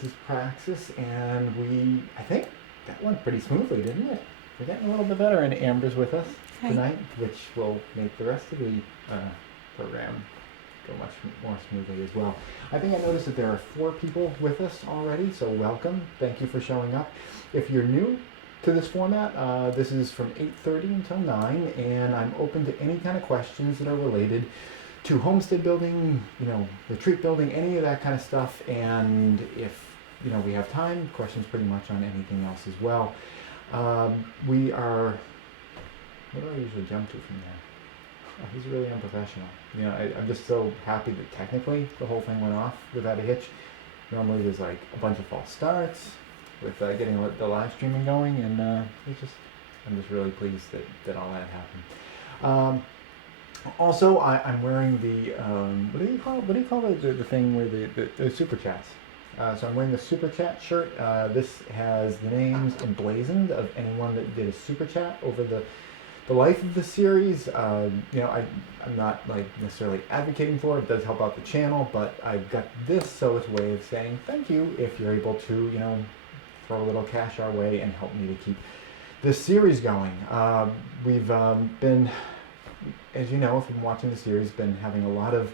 This is Praxis, and I think that went pretty smoothly, didn't it? We're getting a little bit better, and Amber's with us tonight, which will make the rest of the program go much more smoothly as well. I think I noticed that there are 4 people with us already, so welcome. Thank you for showing up. If you're new to this format, this is from 8:30 until 9, and I'm open to any kind of questions that are related to homestead building, retreat building, any of that kind of stuff. And if we have time, questions pretty much on anything else as well. We are. What do I usually jump to from there? Oh, he's really unprofessional. I'm just so happy that technically the whole thing went off without a hitch. Normally there's like a bunch of false starts with getting the live streaming going, and I'm just really pleased that all that happened. Also, I'm wearing the what do you call the thing where the super chats? So I'm wearing the super chat shirt. This has the names emblazoned of anyone that did a super chat over the life of the series. I'm not necessarily advocating for it. It does help out the channel, but I've got this, so it's a way of saying thank you if you're able to throw a little cash our way and help me to keep this series going. We've been, as you know, if you've been watching the series, been having a lot of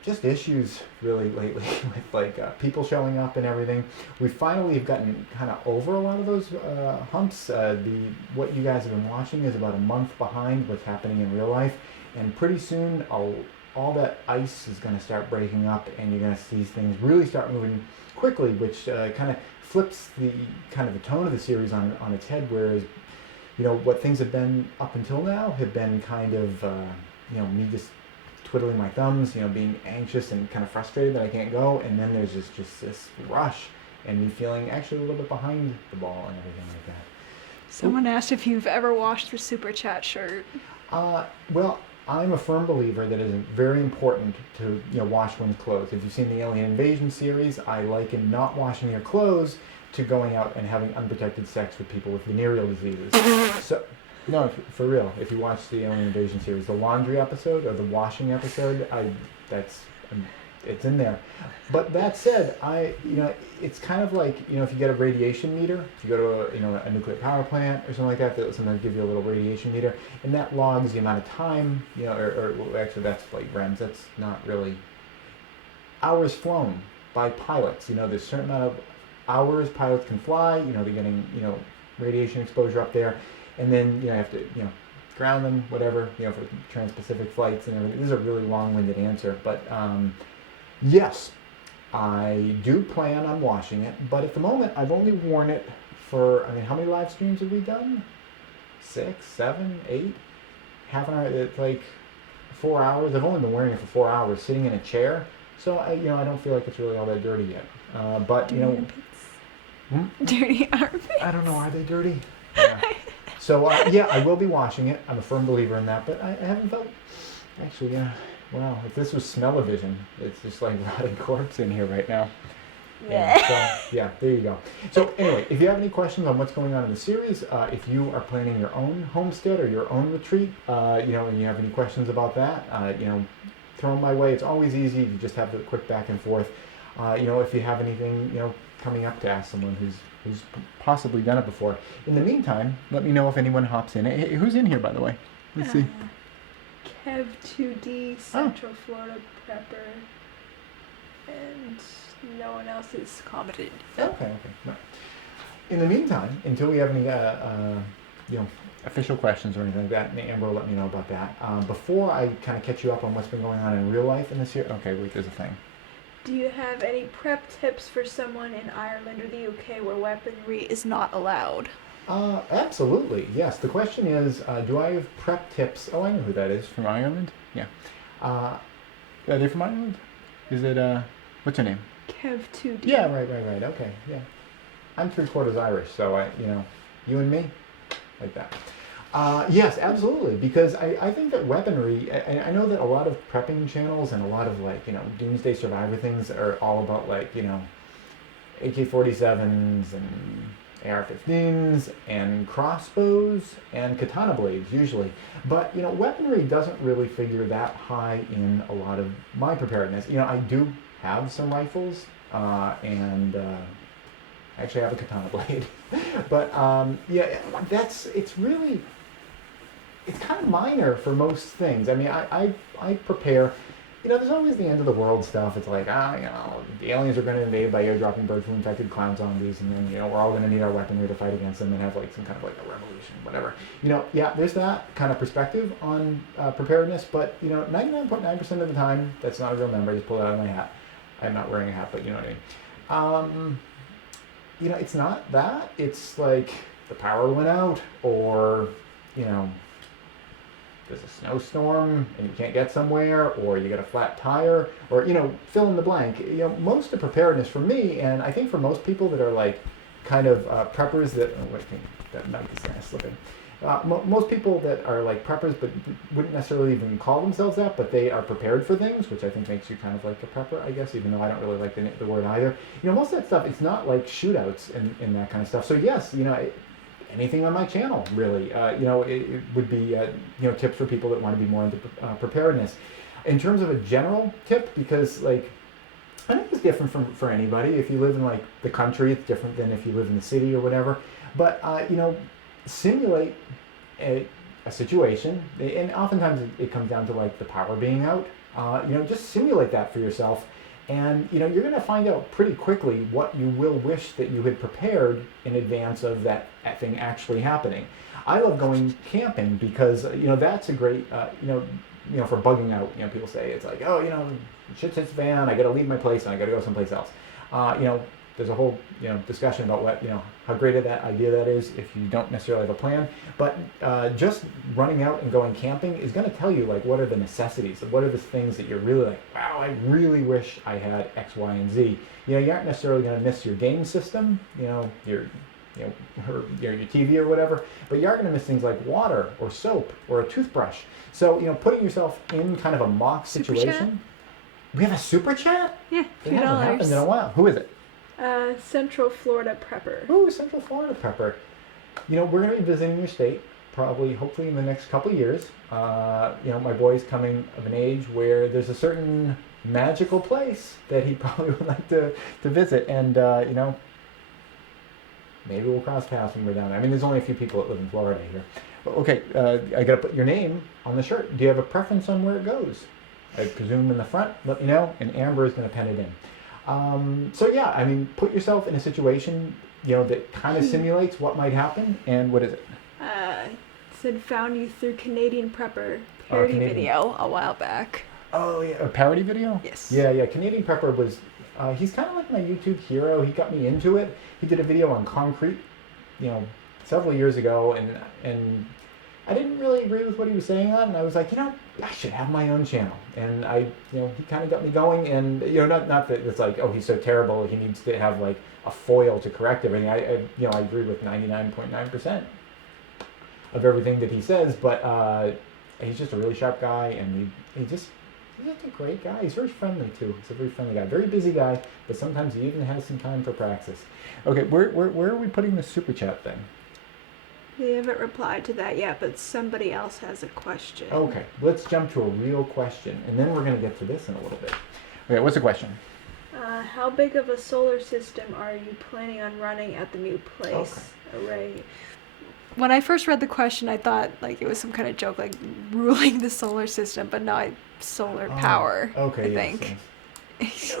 just issues really lately with people showing up and everything. We finally have gotten kind of over a lot of those humps. What you guys have been watching is about a month behind what's happening in real life, and pretty soon all that ice is going to start breaking up, and you're going to see things really start moving quickly, which kind of flips the tone of the series on its head. Whereas what things have been up until now have been kind of me just twiddling my thumbs, being anxious and kind of frustrated that I can't go, and then there's just this rush and me feeling actually a little bit behind the ball and everything like that. Someone asked if you've ever washed your super chat shirt. Well, I'm a firm believer that it is very important to wash one's clothes. If you've seen the Alien Invasion series, I liken not washing your clothes to going out and having unprotected sex with people with venereal diseases. So. No, for real. If you watch the Alien Invasion series, the laundry episode or the washing episode, it's in there. But that said, it's kind of like if you get a radiation meter, if you go to a nuclear power plant or something like that, they'll sometimes give you a little radiation meter, and that logs the amount of time, or actually that's like REMs. That's not really hours flown by pilots. There's a certain amount of hours pilots can fly. They're getting radiation exposure up there. And then you have to ground them, whatever, for trans-Pacific flights and everything. This is a really long-winded answer, but yes, I do plan on washing it. But at the moment, I've only worn it for, how many live streams have we done? 6, 7, 8, half an hour. It's like 4 hours. I've only been wearing it for 4 hours, sitting in a chair. So I don't feel like it's really all that dirty yet. But dirty armpits. I don't know. Are they dirty? Yeah. So, I will be washing it. I'm a firm believer in that, but I haven't felt... Actually, wow, if this was smell-o-vision, it's just like rotting corpse in here right now. So, there you go. So, anyway, if you have any questions on what's going on in the series, if you are planning your own homestead or your own retreat, and you have any questions about that, throw them my way. It's always easy to just have a quick back and forth. If you have anything, coming up to ask someone who's possibly done it before. In the meantime, let me know if anyone hops in. Hey, who's in here, by the way? Let's see. Kev2D, Central Florida Prepper, and no one else has commented. Okay. No. In the meantime, until we have any official questions or anything like that, Amber will let me know about that. Before I kind of catch you up on what's been going on in real life in this year. Okay, wait, there's a thing. Do you have any prep tips for someone in Ireland or the UK where weaponry is not allowed? Absolutely, yes. The question is, do I have prep tips? Oh, I know who that is. From Ireland? Yeah. Are they from Ireland? Is it, what's her name? Kev2D. Yeah, right. Okay, yeah. I'm 3/4 Irish, so you and me, like that. Yes, absolutely, because I think that weaponry, I know that a lot of prepping channels and a lot of Doomsday Survivor things are all about AK-47s and AR-15s and crossbows and katana blades usually, but weaponry doesn't really figure that high in a lot of my preparedness. I do have some rifles and I actually have a katana blade. But yeah, it's kind of minor for most things. I mean, I prepare. There's always the end of the world stuff. It's like, the aliens are going to invade by airdropping bird flu infected clown zombies, and then, we're all going to need our weaponry to fight against them and have like some kind of like a revolution, whatever. Yeah, there's that kind of perspective on preparedness, but 99.9% of the time, that's not a real number. I just pull it out of my hat. I'm not wearing a hat, but you know what I mean. It's not that. It's like the power went out, or, there's a snowstorm and you can't get somewhere, or you get a flat tire, or, fill in the blank. Most of preparedness for me, and I think for most people that are like kind of preppers that, that mic is kind of slipping. Most people that are like preppers but wouldn't necessarily even call themselves that, but they are prepared for things, which I think makes you kind of like a prepper, I guess, even though I don't really like the word either. Most of that stuff, it's not like shootouts and that kind of stuff. So yes, anything on my channel, really, it would be, tips for people that want to be more into preparedness. In terms of a general tip, because like, I think it's different for anybody. If you live in like the country, it's different than if you live in the city or whatever. But, simulate a situation, and oftentimes it comes down to like the power being out. Just simulate that for yourself, and you're going to find out pretty quickly what you will wish that you had prepared in advance of that thing actually happening. I love going camping because that's a great for bugging out. People say it's like, shit hits the fan, I got to leave my place and I got to go someplace else. There's a whole discussion about what how great of that idea that is if you don't necessarily have a plan. But just running out and going camping is going to tell you like what are the necessities, what are the things that you're really like, wow, I really wish I had X, Y, and Z. You aren't necessarily going to miss your game system, your TV or whatever, but you are going to miss things like water or soap or a toothbrush. So putting yourself in kind of a mock situation. We have a super chat? Yeah, $2. It hasn't happened in a while. Who is it? Central Florida Prepper. Ooh, Central Florida Prepper. We're going to be visiting your state hopefully in the next couple of years. My boy's coming of an age where there's a certain magical place that he probably would like to visit. And, maybe we'll cross paths when we're down there. I mean, there's only a few people that live in Florida here. But, okay, I got to put your name on the shirt. Do you have a preference on where it goes? I presume in the front, let me know, and Amber is going to pen it in. So yeah, I mean, put yourself in a situation, that kind of simulates what might happen, and what is it? Said found you through Canadian Prepper parody video a while back. Oh yeah, a parody video? Yes. Yeah, Canadian Prepper was, he's kind of like my YouTube hero. He got me into it. He did a video on concrete, several years ago, and I didn't really agree with what he was saying on, and I was like, I should have my own channel. And he kind of got me going, and not that it's like, oh, he's so terrible, he needs to have like a foil to correct everything. I agree with 99.9% of everything that he says, but he's just a really sharp guy, and he's just a great guy. He's very friendly too. He's a very friendly guy, very busy guy, but sometimes he even has some time for praxis. Okay, where are we putting the super chat thing? They haven't replied to that yet, but somebody else has a question. Okay, let's jump to a real question, and then we're going to get to this in a little bit. Okay, what's the question? How big of a solar system are you planning on running at the new place? Okay. Array. When I first read the question, I thought like it was some kind of joke, like ruling the solar system, but not solar power. Okay, I think. Yes.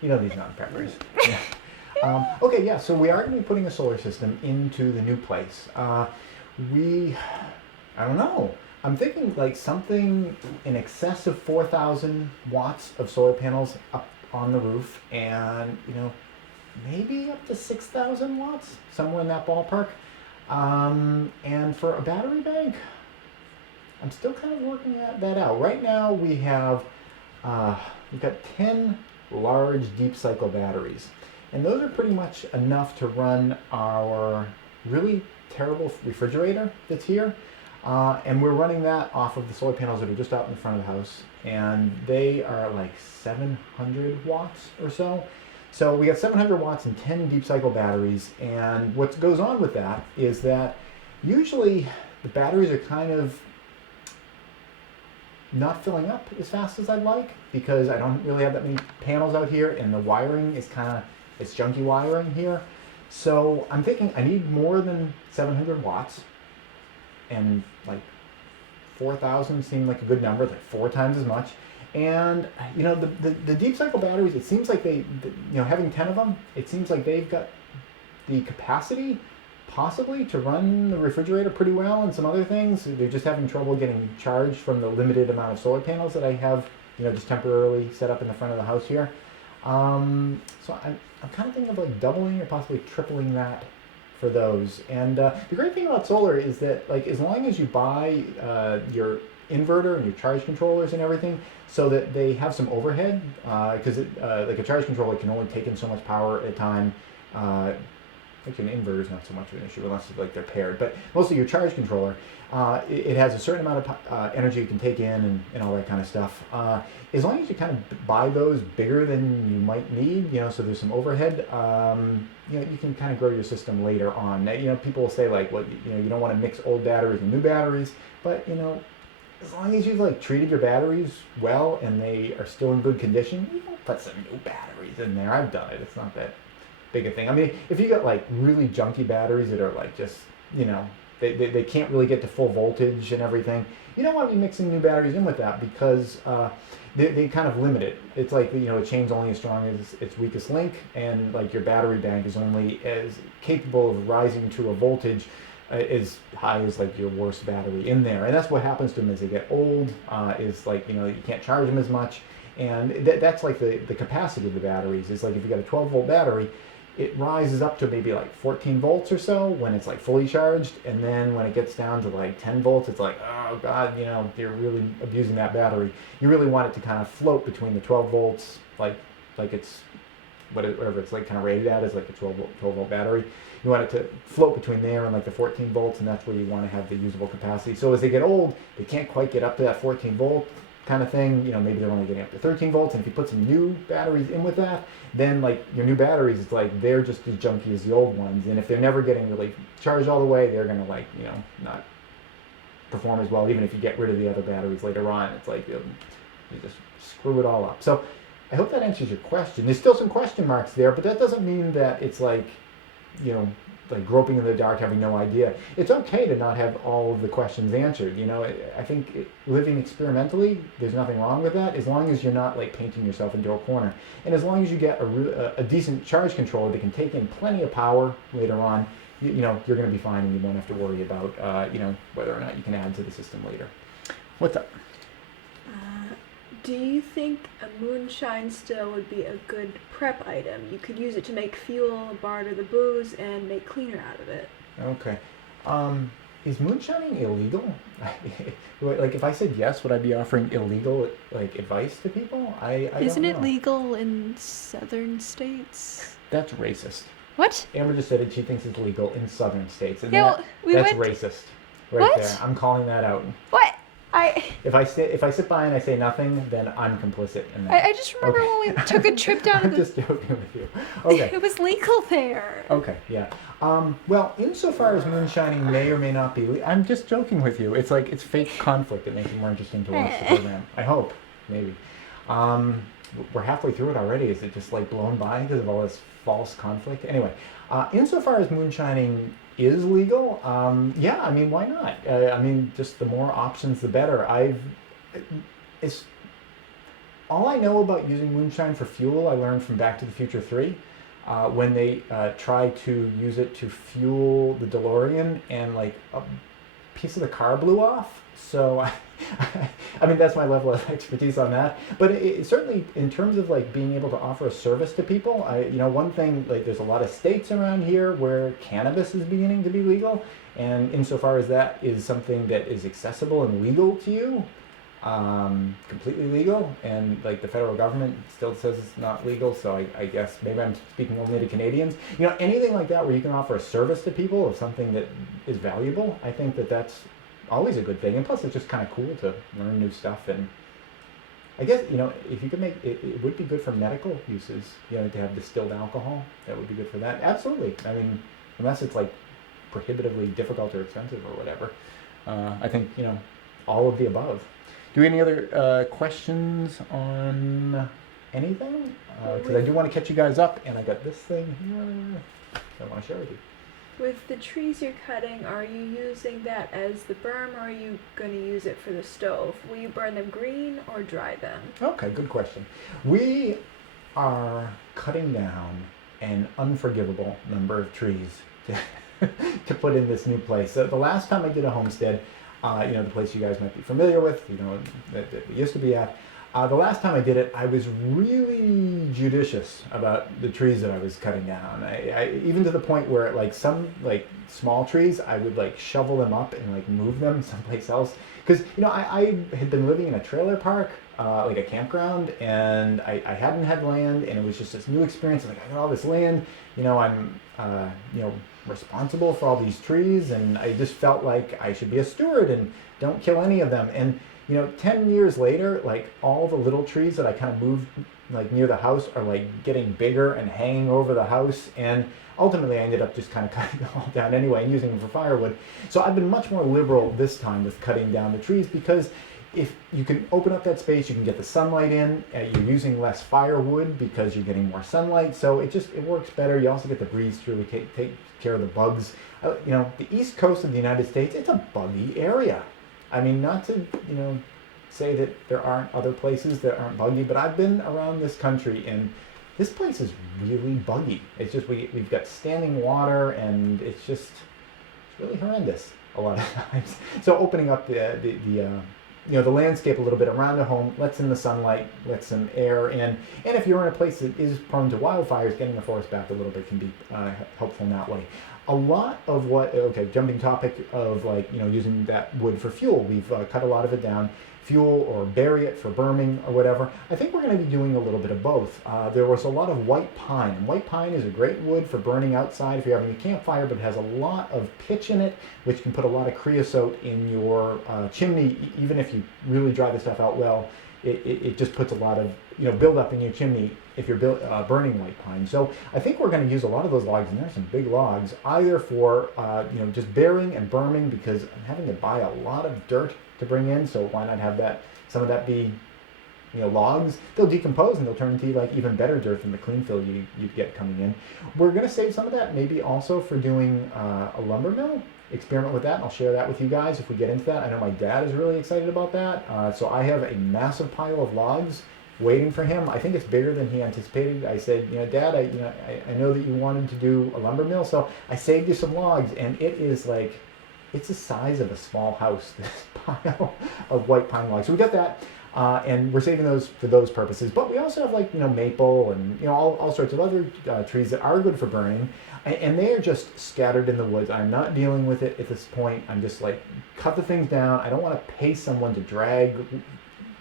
These non-preppers. Yeah. Okay, yeah, so we are going to be putting a solar system into the new place. I don't know. I'm thinking like something in excess of 4,000 watts of solar panels up on the roof, and, maybe up to 6,000 watts, somewhere in that ballpark. And for a battery bank, I'm still kind of working that out. Right now we've got 10 large deep cycle batteries. And those are pretty much enough to run our really terrible refrigerator that's here. And we're running that off of the solar panels that are just out in the front of the house. And they are like 700 watts or so. So we got 700 watts and 10 deep cycle batteries. And what goes on with that is that usually the batteries are kind of not filling up as fast as I'd like because I don't really have that many panels out here, and the wiring is it's junky wiring here. So I'm thinking I need more than 700 watts, and like 4,000 seemed like a good number, like 4 times as much. And the deep cycle batteries, it seems like having 10 of them, it seems like they've got the capacity possibly to run the refrigerator pretty well and some other things. They're just having trouble getting charged from the limited amount of solar panels that I have, just temporarily set up in the front of the house here. So I'm kind of thinking of like doubling or possibly tripling that for those. And the great thing about solar is that like as long as you buy your inverter and your charge controllers and everything, so that they have some overhead, because like a charge controller can only take in so much power at a time. Actually, an inverter is not so much of an issue unless like they're paired. But mostly your charge controller, it has a certain amount of energy you can take in and all that kind of stuff. As long as you kind of buy those bigger than you might need, so there's some overhead, you can kind of grow your system later on. Now, people will say like, well, you don't want to mix old batteries and new batteries, but as long as you've like treated your batteries well and they are still in good condition, you can put some new batteries in there. I've done it. It's not that big a thing. I mean, if you got like really junky batteries that are like just, they can't really get to full voltage and everything, you don't want to be mixing new batteries in with that because they kind of limit it. It's like, a chain's only as strong as its weakest link, and like your battery bank is only as capable of rising to a voltage as high as like your worst battery in there. And that's what happens to them as they get old, is like, you can't charge them as much. And that's like the capacity of the batteries. It's like if you got a 12-volt battery, it rises up to maybe like 14 volts or so when it's like fully charged, and then when it gets down to like 10 volts, it's like, oh god, you're really abusing that battery. You really want it to kind of float between the 12 volts, like it's whatever it's like kind of rated at is like a 12 volt battery. You want it to float between there and like the 14 volts, and that's where you want to have the usable capacity. So as they get old, they can't quite get up to that 14 volt kind of thing. Maybe they're only getting up to 13 volts, and if you put some new batteries in with that, then like your new batteries, it's like they're just as junky as the old ones, and if they're never getting really charged all the way, they're gonna like not perform as well. Even if you get rid of the other batteries later on, it's like you just screw it all up. So I hope that answers your question. There's still some question marks there, but that doesn't mean that it's like like groping in the dark, having no idea. It's okay to not have all of the questions answered. I think living experimentally, there's nothing wrong with that, as long as you're not like painting yourself into a corner, and as long as you get a decent charge controller that can take in plenty of power later on. You're going to be fine, and you won't have to worry about whether or not you can add to the system later. What's up? Do you think a moonshine still would be a good prep item? You could use it to make fuel, barter the booze, and make cleaner out of it. Okay. Is moonshining illegal? Like, if I said yes, would I be offering illegal like advice to people? I Isn't don't it know. legal in southern states? That's racist. What? Amber just said it. She thinks it's legal in southern states, and Yeah, that's racist. Right What? there. I'm calling that out. What? If I sit by and I say nothing, then I'm complicit in that. I just remember when we took a trip down to I'm the... just joking with you. Okay. It was legal there. Okay, yeah. Well, insofar as moonshining may or may not be, I'm just joking with you. It's like it's fake conflict that makes it more interesting to watch the program. I hope, maybe. We're halfway through it already. Is it just like blown by because of all this false conflict? Anyway, insofar as moonshining is legal, yeah, I mean, why not? I mean, just the more options, the better. It's all I know about using moonshine for fuel. I learned from Back to the Future 3. When they tried to use it to fuel the DeLorean, and like a piece of the car blew off. So, I mean, that's my level of expertise on that. But it certainly, in terms of like being able to offer a service to people, one thing, like there's a lot of states around here where cannabis is beginning to be legal, and insofar as that is something that is accessible and legal to you, completely legal, and like the federal government still says it's not legal, so I guess maybe I'm speaking only to Canadians. Anything like that where you can offer a service to people of something that is valuable, I think that's always a good thing. And plus it's just kind of cool to learn new stuff, and I guess if you could make it would be good for medical uses, to have distilled alcohol. That would be good for that. Absolutely. I mean, unless it's like prohibitively difficult or expensive or whatever. I think all of the above. Do we have any other questions on anything? Because I do want to catch you guys up, and I got this thing here I want to share with you. With the trees you're cutting, are you using that as the berm, or are you going to use it for the stove? Will you burn them green or dry them? Okay, good question. We are cutting down an unforgivable number of trees to put in this new place. So the last time I did a homestead, the place you guys might be familiar with, that we used to be at, the last time I did it, I was really judicious about the trees that I was cutting down. I even to the point where some small trees, I would shovel them up and move them someplace else. Because I had been living in a trailer park, like a campground, and I hadn't had land, and it was just this new experience. I got all this land, I'm responsible for all these trees, and I just felt like I should be a steward and don't kill any of them. And 10 years later, all the little trees that I kind of moved near the house are getting bigger and hanging over the house, and ultimately I ended up just kind of cutting them all down anyway and using them for firewood. So I've been much more liberal this time with cutting down the trees, because if you can open up that space, you can get the sunlight in, you're using less firewood because you're getting more sunlight, so it works better. You also get the breeze through, take care of the bugs. The east coast of the United States, it's a buggy area. I mean, not to, say that there aren't other places that aren't buggy, but I've been around this country, and this place is really buggy. It's just, we've got standing water, and it's really horrendous a lot of times. So opening up the landscape a little bit around the home lets in the sunlight, lets some air in, and if you're in a place that is prone to wildfires, getting the forest back a little bit can be helpful in that way. A lot of jumping topic of using that wood for fuel, we've cut a lot of it down, fuel or bury it for burning or whatever. I think we're going to be doing a little bit of both. There was a lot of white pine, and white pine is a great wood for burning outside if you're having a campfire, but it has a lot of pitch in it, which can put a lot of creosote in your chimney. Even if you really dry the stuff out well, it just puts a lot of buildup in your chimney if you're burning white pine. So I think we're going to use a lot of those logs, and there's some big logs, either for just burying and burning, because I'm having to buy a lot of dirt to bring in, so why not have some of that be logs? They'll decompose and they'll turn into even better dirt than the clean fill you'd get coming in. We're going to save some of that maybe also for doing a lumber mill. Experiment with that, and I'll share that with you guys if we get into that. I know my dad is really excited about that, so I have a massive pile of logs waiting for him. I think it's bigger than he anticipated. I said, Dad, I know that you wanted to do a lumber mill, so I saved you some logs, and it is it's the size of a small house, this pile of white pine logs. So we got that, and we're saving those for those purposes. But we also have maple and all sorts of other trees that are good for burning, and they are just scattered in the woods. I'm not dealing with it at this point. I'm just cut the things down. I don't want to pay someone to drag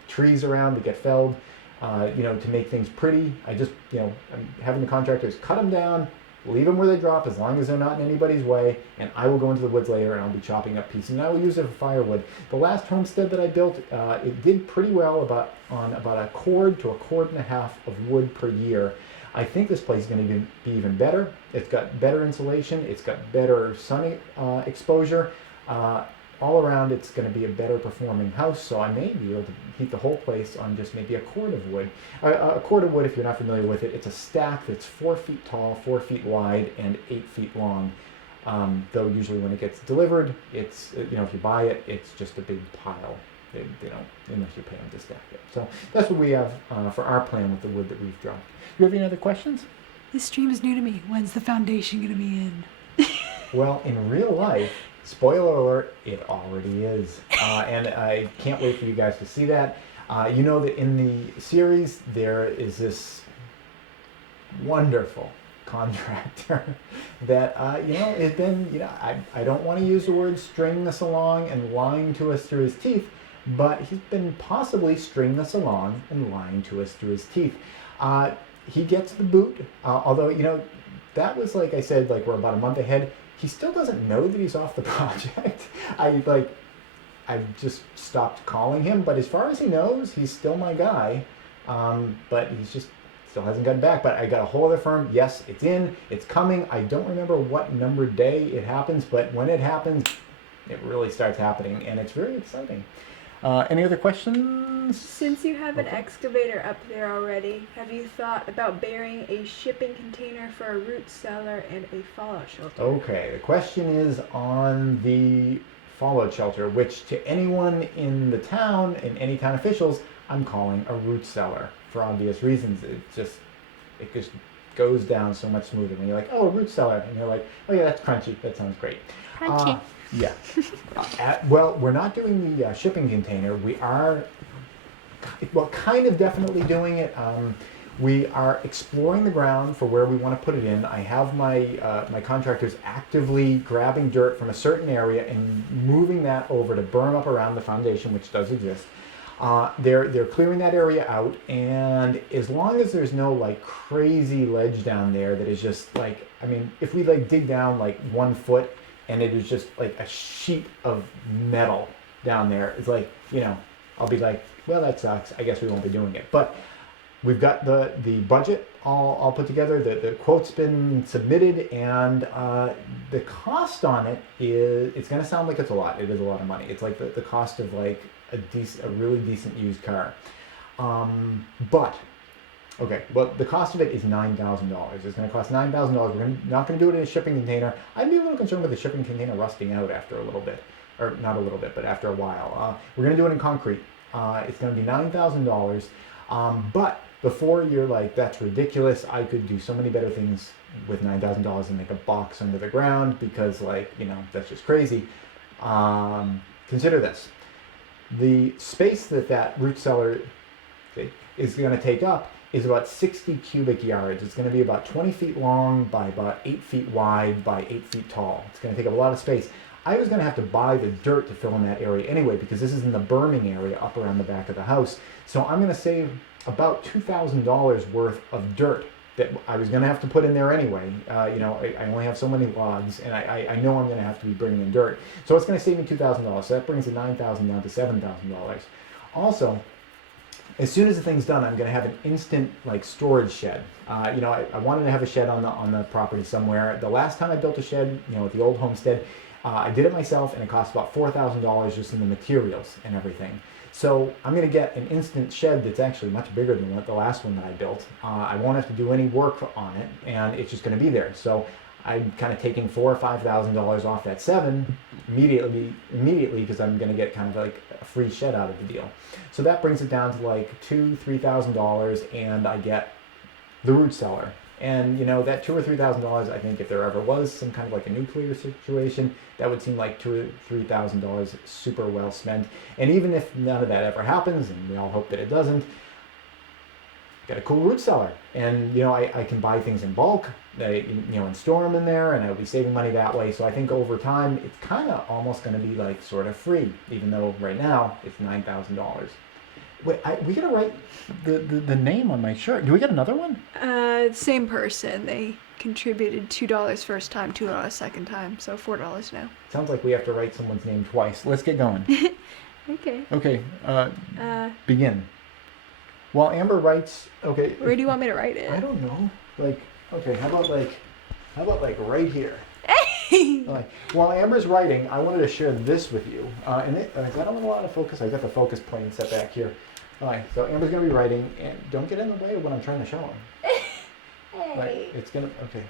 trees around to get felled, to make things pretty. I just, I'm having the contractors cut them down, leave them where they drop as long as they're not in anybody's way, and I will go into the woods later and I'll be chopping up pieces, and I will use it for firewood. The last homestead that I built, it did pretty well on about a cord to a cord and a half of wood per year. I think this place is going to be even better. It's got better insulation, it's got better sun exposure. All around, it's going to be a better performing house, so I may be able to heat the whole place on just maybe a cord of wood. A cord of wood, if you're not familiar with it, it's a stack that's 4 feet tall, 4 feet wide, and 8 feet long. Though usually when it gets delivered, it's, if you buy it, it's just a big pile. They don't, unless you pay them to stack it. So that's what we have for our plan with the wood that we've dropped. Do you have any other questions? This stream is new to me. When's the foundation going to be in? Well, in real life, spoiler alert, it already is. And I can't wait for you guys to see that. You know that in the series, there is this wonderful contractor that, has been, I don't want to use the word stringing us along and lying to us through his teeth, but he's been possibly stringing us along and lying to us through his teeth. He gets the boot, although, that was, like I said, we're about a month ahead. He still doesn't know that he's off the project. I just stopped calling him, but as far as he knows, he's still my guy. But he's just still hasn't gotten back. But I got a whole other firm. Yes, it's in. It's coming. I don't remember what numbered day it happens, but when it happens, it really starts happening, and it's very exciting. Any other questions? Since you have an Okay. excavator up there already, have you thought about burying a shipping container for a root cellar and a fallout shelter? Okay, the question is on the fallout shelter, which to anyone in the town and any town officials, I'm calling a root cellar for obvious reasons. It just goes down so much smoother when you're like, oh, a root cellar, and you're like, oh yeah, that's crunchy. That sounds great. Crunchy. Yeah. Well, we're not doing the shipping container. We are, well, kind of definitely doing it. We are exploring the ground for where we want to put it in. I have my contractors actively grabbing dirt from a certain area and moving that over to berm up around the foundation, which does exist. They're clearing that area out, and as long as there's no like crazy ledge down there that is just like, I mean, if we like dig down like 1 foot and it is just like a sheet of metal down there, it's like, I'll be like, well, that sucks. I guess we won't be doing it. But we've got the budget all put together. The quote's been submitted, and the cost on it is, it's going to sound like it's a lot. It is a lot of money. It's like the cost of like a really decent used car. But okay, well, the cost of it is $9,000. It's going to cost $9,000. We're not going to do it in a shipping container. I'd be a little concerned with the shipping container rusting out after a little bit, or not a little bit, but after a while. We're going to do it in concrete. It's going to be $9,000. But before you're like, that's ridiculous, I could do so many better things with $9,000 and make a box under the ground because, like, that's just crazy. Consider this. The space that root cellar is going to take up is about 60 cubic yards. It's going to be about 20 feet long by about 8 feet wide by 8 feet tall. It's going to take up a lot of space. I was going to have to buy the dirt to fill in that area anyway because this is in the berming area up around the back of the house. So I'm going to save about $2,000 worth of dirt that I was going to have to put in there anyway. I only have so many logs, and I know I'm going to have to be bringing in dirt. So it's going to save me $2,000. So that brings the $9,000 down to $7,000. Also, as soon as the thing's done, I'm going to have an instant like storage shed. I wanted to have a shed on the property somewhere. The last time I built a shed, at the old homestead, I did it myself, and it cost about $4,000 just in the materials and everything. So I'm going to get an instant shed that's actually much bigger than the last one that I built. I won't have to do any work on it, and it's just going to be there. So I'm kind of taking $4,000 or $5,000 off that $7,000 immediately because I'm going to get kind of like a free shed out of the deal. So that brings it down to like $2,000-$3,000, and I get the root cellar. And that $2,000 or $3,000, I think if there ever was some kind of like a nuclear situation, that would seem like $2,000 or $3,000 super well spent. And even if none of that ever happens, and we all hope that it doesn't, got a cool root cellar. And I can buy things in bulk, and store them in there, and I'll be saving money that way. So I think over time, it's kind of almost going to be like sort of free, even though right now it's $9,000. Wait, we gotta write the name on my shirt. Do we get another one? Same person. They contributed $2 first time, $2 second time, so $4 now. Sounds like we have to write someone's name twice. Let's get going. Okay. Okay, begin. While Amber writes, okay. Where do you want me to write it? I don't know. How about right here? While Amber's writing, I wanted to share this with you. And I don't have a lot of focus. I got the focus plane set back here. All right, so Amber's going to be writing, and don't get in the way of what I'm trying to show him. Hey. It's going to, okay.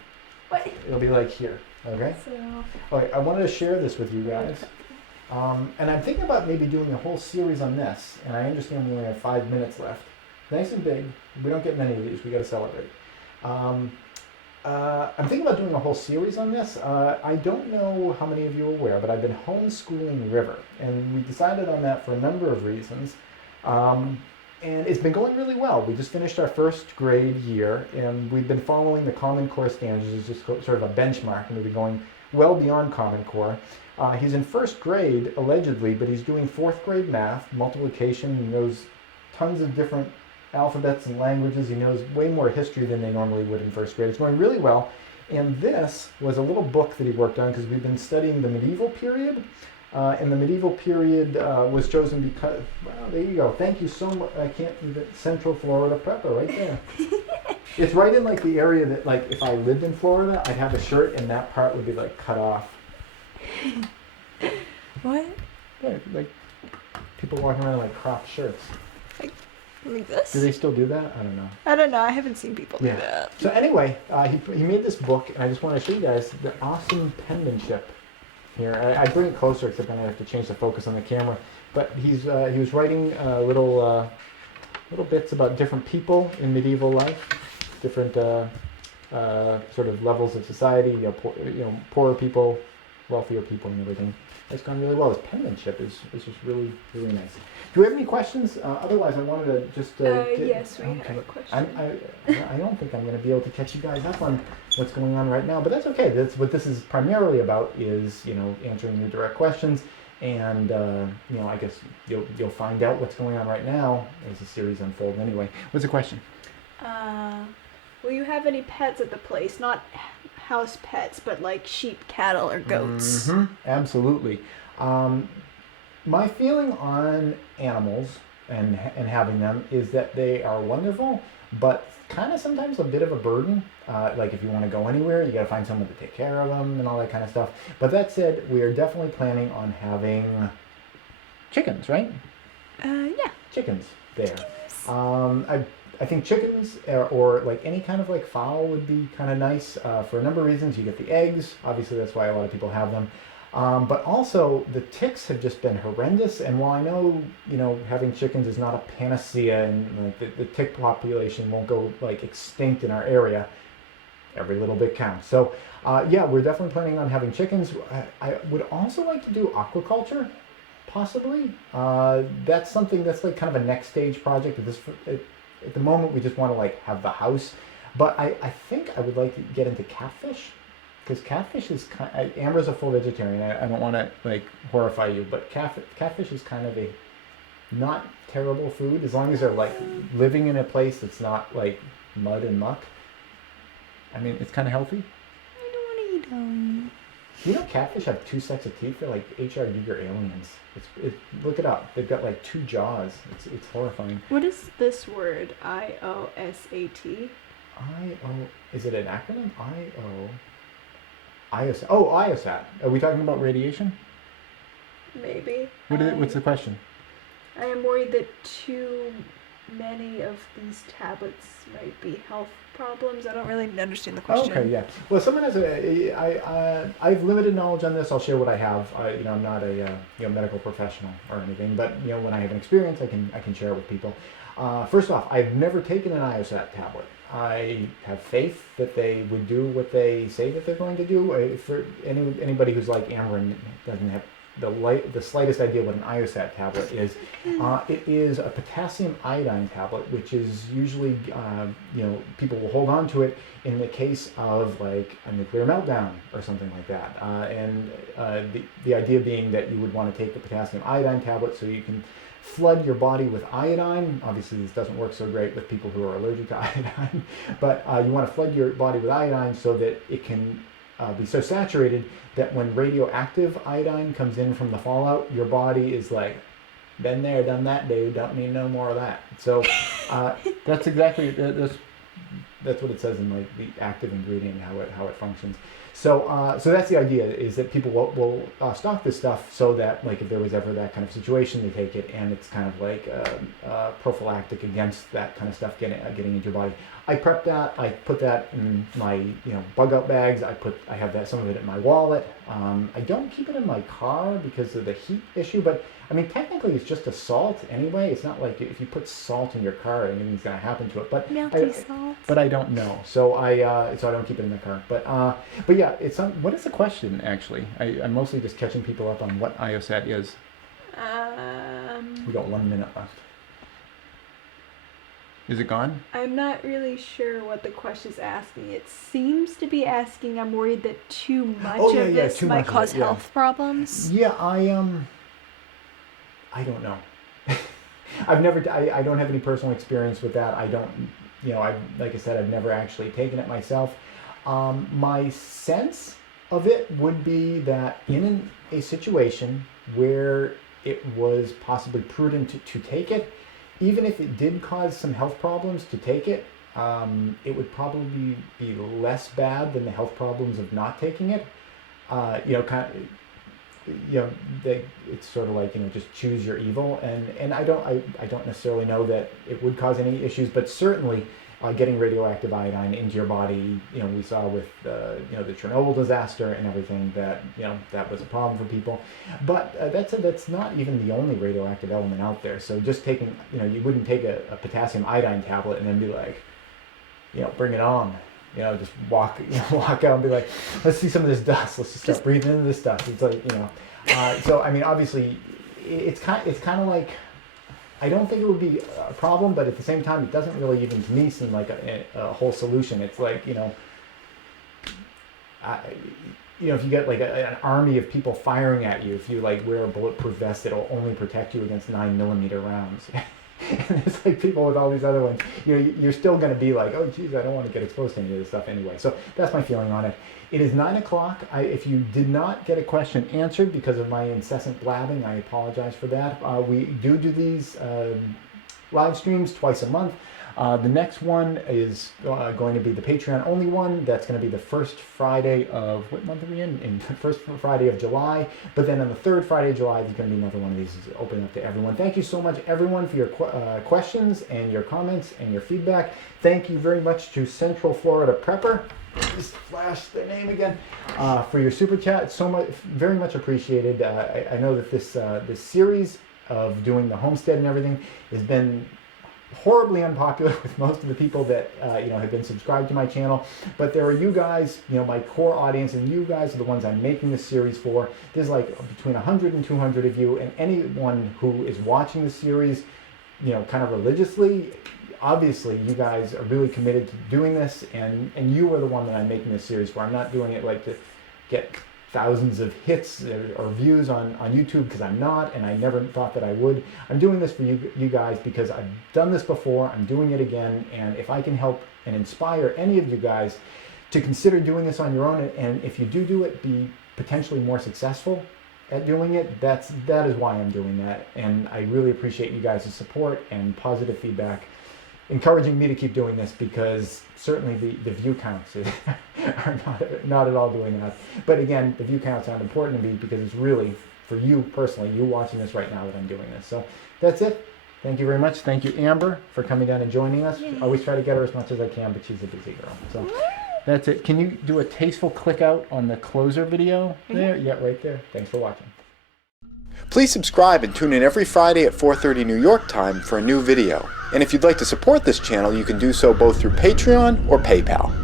What? It'll be like here, okay? So, Okay, I wanted to share this with you guys. And I'm thinking about maybe doing a whole series on this, and I understand we only have 5 minutes left. Nice and big. We don't get many of these. We got to celebrate. I'm thinking about doing a whole series on this. I don't know how many of you are aware, but I've been homeschooling River, and we decided on that for a number of reasons. And it's been going really well. We just finished our first grade year, and we've been following the Common Core standards as just sort of a benchmark, and we've been going well beyond Common Core. He's in first grade, allegedly, but he's doing fourth grade math, multiplication. He knows tons of different alphabets and languages. He knows way more history than they normally would in first grade. It's going really well. And this was a little book that he worked on because we've been studying the medieval period. And the medieval period was chosen because, well, there you go. Thank you so much. I can't even, Central Florida Prepper right there. It's right in like the area that, like, if I lived in Florida, I'd have a shirt and that part would be like cut off. what? Yeah, like people walking around in like cropped shirts. Like this? Do they still do that? I don't know. I don't know. I haven't seen people do that. So anyway, he made this book, and I just want to show you guys the awesome penmanship here. I bring it closer, except then I have to change the focus on the camera. But he was writing little bits about different people in medieval life, different sort of levels of society. Poorer people, wealthier people, and everything. It's gone really well. His penmanship is just really, really nice. Do we have any questions? Otherwise, I wanted to just... yes, we have a question. I don't think I'm going to be able to catch you guys up on what's going on right now, but that's okay. That's what this is primarily about, is, answering your direct questions. And, I guess you'll find out what's going on right now as the series unfolds anyway. What's the question? Will you have any pets at the place? Not house pets, but like sheep, cattle, or goats. Mm-hmm. Absolutely. My feeling on animals and having them is that they are wonderful, but kind of sometimes a bit of a burden. Like if you want to go anywhere, you got to find someone to take care of them and all that kind of stuff. But that said, we are definitely planning on having chickens, right? Yeah. Chickens there. I think chickens or like any kind of like fowl would be kind of nice for a number of reasons. You get the eggs, obviously that's why a lot of people have them. But also the ticks have just been horrendous. And while I know, having chickens is not a panacea, and like the tick population won't go like extinct in our area, every little bit counts. So we're definitely planning on having chickens. I would also like to do aquaculture, possibly. That's something that's like kind of a next stage project. At the moment, we just want to like have the house, but I think I would like to get into catfish, because catfish is Amber's a full vegetarian. I don't want to like horrify you, but catfish is kind of a not terrible food as long as they're like living in a place that's not like mud and muck. I mean, it's kind of healthy. I don't want to eat them. Catfish have 2 sets of teeth. They're like H.R. Giger aliens. Look it up. They've got like 2 jaws. It's horrifying. What is this word? IOSAT? Is it an acronym? IOSAT. Oh, IOSAT. Are we talking about radiation? Maybe. What's the question? I am worried that too many of these tablets might be health problems. I don't really understand the question. Okay, yeah. Well, someone has I have limited knowledge on this. I'll share what I have. I'm not a medical professional or anything, but when I have an experience, I can share it with people. First off, I've never taken an IOSAT tablet. I have faith that they would do what they say that they're going to do. For anybody who's like Amber and doesn't have the slightest idea what an IOSAT tablet is, it is a potassium iodine tablet, which is usually, people will hold on to it in the case of like a nuclear meltdown or something like that. The idea being that you would want to take the potassium iodine tablet so you can flood your body with iodine. Obviously, this doesn't work so great with people who are allergic to iodine, but you want to flood your body with iodine so that it can be so saturated that when radioactive iodine comes in from the fallout, your body is like, been there, done that, dude. Don't need no more of that. So that's exactly that's what it says in like the active ingredient, how it functions. So that's the idea, is that people will stock this stuff so that like if there was ever that kind of situation, they take it, and it's kind of like prophylactic against that kind of stuff getting into your body. I prep that. I put that in my bug out bags. I have some of it in my wallet. I don't keep it in my car because of the heat issue, but I mean technically it's just a salt anyway. It's not like if you put salt in your car, anything's gonna happen to it. But salt. But I don't know, so I don't keep it in the car. But yeah, what is the question actually? I'm mostly just catching people up on what IOSAT is. We got 1 minute left. Is it gone? I'm not really sure what the question's asking. It seems to be asking, I'm worried that too much of this might cause health problems. Yeah, I don't know. I don't have any personal experience with that. I don't, like I said, I've never actually taken it myself. My sense of it would be that in a situation where it was possibly prudent to take it, even if it did cause some health problems to take it, it would probably be less bad than the health problems of not taking it. it's sort of like, just choose your evil. And I don't necessarily know that it would cause any issues, but certainly getting radioactive iodine into your body, we saw with the Chernobyl disaster and everything that that was a problem for people. But that's not even the only radioactive element out there. So just taking, you wouldn't take a potassium iodine tablet and then be like, bring it on. Just walk out and be like, let's see some of this dust. Let's just start breathing into this dust. It's like, so I mean, obviously, it's kind of like, I don't think it would be a problem, but at the same time, it doesn't really even to me seem like a whole solution. It's like, if you get like an army of people firing at you, if you like wear a bulletproof vest, it'll only protect you against 9mm rounds. And it's like people with all these other ones, you're still going to be like, oh, geez, I don't want to get exposed to any of this stuff anyway. So that's my feeling on it. It is 9 o'clock. If you did not get a question answered because of my incessant blabbing, I apologize for that. We do these live streams twice a month. The next one is going to be the Patreon only one. That's going to be the first Friday of, what month are we in the first Friday of July. But then on the third Friday of July, there's going to be another one of these open up to everyone. Thank you so much, everyone, for your questions and your comments and your feedback. Thank you very much to Central Florida Prepper. Just flash their name again for your super chat. So much, very much appreciated. I know that this series of doing the homestead and everything has been horribly unpopular with most of the people that have been subscribed to my channel, but there are you guys, my core audience, and you guys are the ones I'm making this series for. There's like between 100 and 200 of you, and anyone who is watching the series, kind of religiously, obviously you guys are really committed to doing this, and you are the one that I'm making this series for. I'm not doing it like to get thousands of hits or views on YouTube, because I'm not, and I never thought that I would. I'm doing this for you guys because I've done this before, I'm doing it again, and if I can help and inspire any of you guys to consider doing this on your own, and if you do it, be potentially more successful at doing it, that is why I'm doing that. And I really appreciate you guys' support and positive feedback, encouraging me to keep doing this, because certainly the view counts are not at all doing that. But again, the view counts aren't important to me because it's really for you personally, you watching this right now, that I'm doing this. So that's it. Thank you very much. Thank you, Amber, for coming down and joining us. I always try to get her as much as I can, but she's a busy girl. So that's it. Can you do a tasteful click out on the closer video there? Yeah, right there. Thanks for watching. Please subscribe and tune in every Friday at 4:30 New York time for a new video. And if you'd like to support this channel, you can do so both through Patreon or PayPal.